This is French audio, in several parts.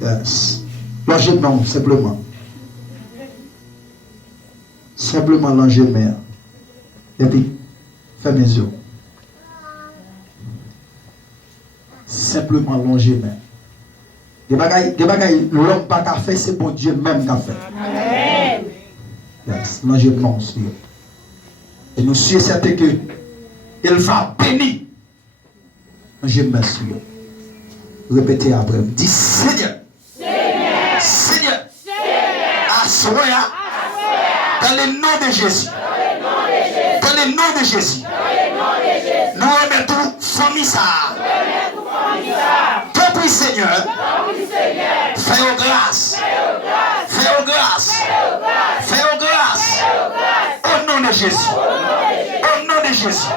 Yes. Longez non, simplement. Simplement longez main. Et puis, fais mes yeux. Simplement longez main. Des bagailles, l'homme pas qu'à faire, c'est bon Dieu même qui a fait. Amen. Yes. Longez non, Seigneur. Et nous sommes certains que il va bénir. Longez main, Seigneur. Répétez après. Dis Seigneur. Seigneur. Seigneur. Assoya. Dans le nom de Jésus. Dans le nom de Jésus. Nous remettons famille ça. Depuis Seigneur. Fais-nous grâce. Fais-nous grâce. Fais-nous grâce. Au nom de Jésus. Au nom de Jésus.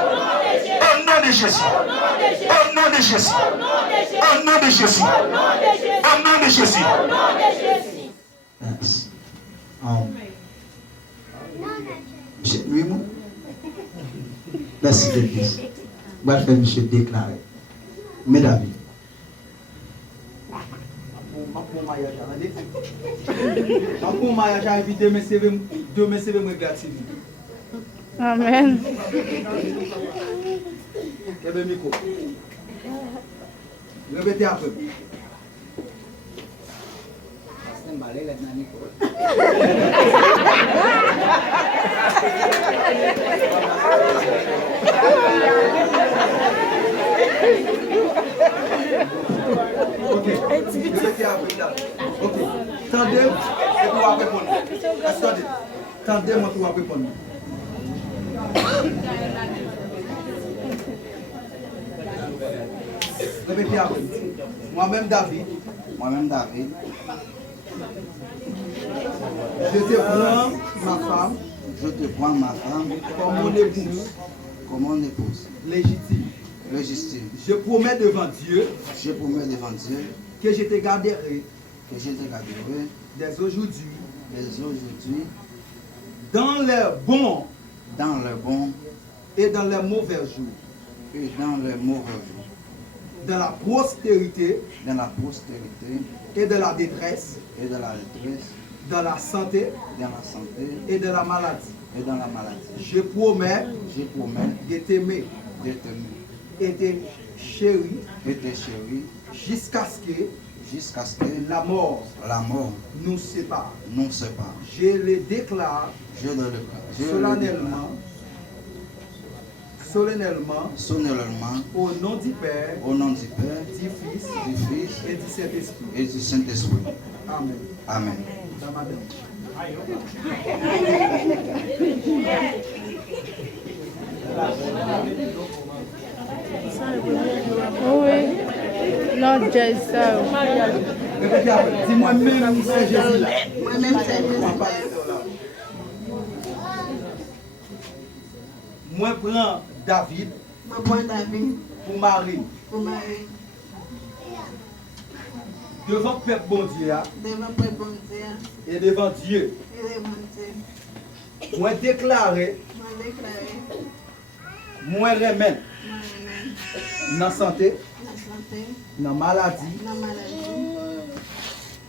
Au nom de Jésus. Au nom de Jésus. Au nom de Jésus. Au nom de Jésus. Yes. Monsieur, oui, moi. Merci de plus. Je vais faire monsieur déclarer. Mesdames. Pour mariage, j'ai invité mes CV, deux mes CV me gratuit. Amen. Levez le micro. Répétez après. Ok. Répétez après là. Ok. Tendez, et puis on va répondre. Attendez. Tendez, moi, on va répondre. Répétez après. Moi-même David. Je te prends ma femme. Comme mon épouse. Légitime. Je promets devant Dieu. Que je te garderai. Dès aujourd'hui. Dans les bons. Et dans les mauvais jours. Dans la prospérité. Et de la détresse. Dans la santé. Et de la maladie. Je promets. De t'aimer. Et de chérir. Jusqu'à ce que la mort nous sépare. Je le déclare. Solennellement, au nom du Père, du Fils et du Saint-Esprit. Amen. Oui. Non, Jésus. Dis-moi même, c'est Jésus. Moi-même, c'est Jésus. Moi, prends David. Pour Marie. Devant le peuple bon Dieu. Et devant Dieu. Moi déclarer. Moi remettre. Dans la santé. Dans la maladie.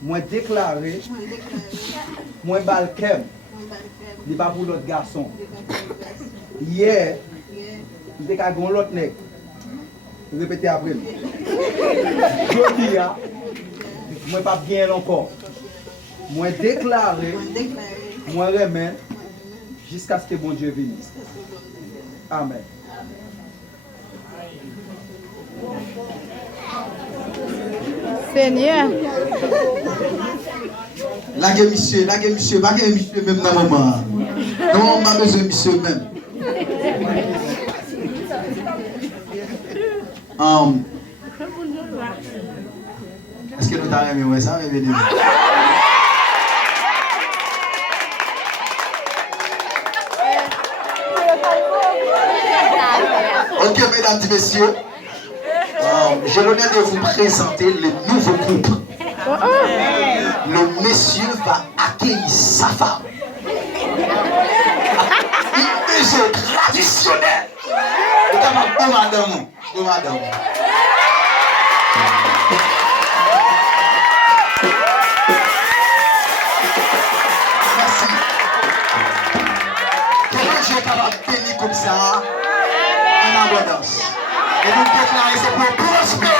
Moi déclarer. Moi balkem. Il n'est pas pour l'autre garçon. Hier, il était qu'à l'autre nègre. Répétez après. Je dis, moi pas bien encore. Moi déclarer, moi remettre, jusqu'à ce que bon Dieu vienne. Amen. Seigneur. Laguez monsieur, même dans le moment. Non, on a besoin de monsieur même. Est-ce que nous t'avons aimé ça? Ok, mesdames et messieurs, j'ai l'honneur de vous présenter le nouveau couple. Le monsieur va accueillir sa femme. Une maison traditionnelle. abondance. Et nous déclarons c'est pour prospérer.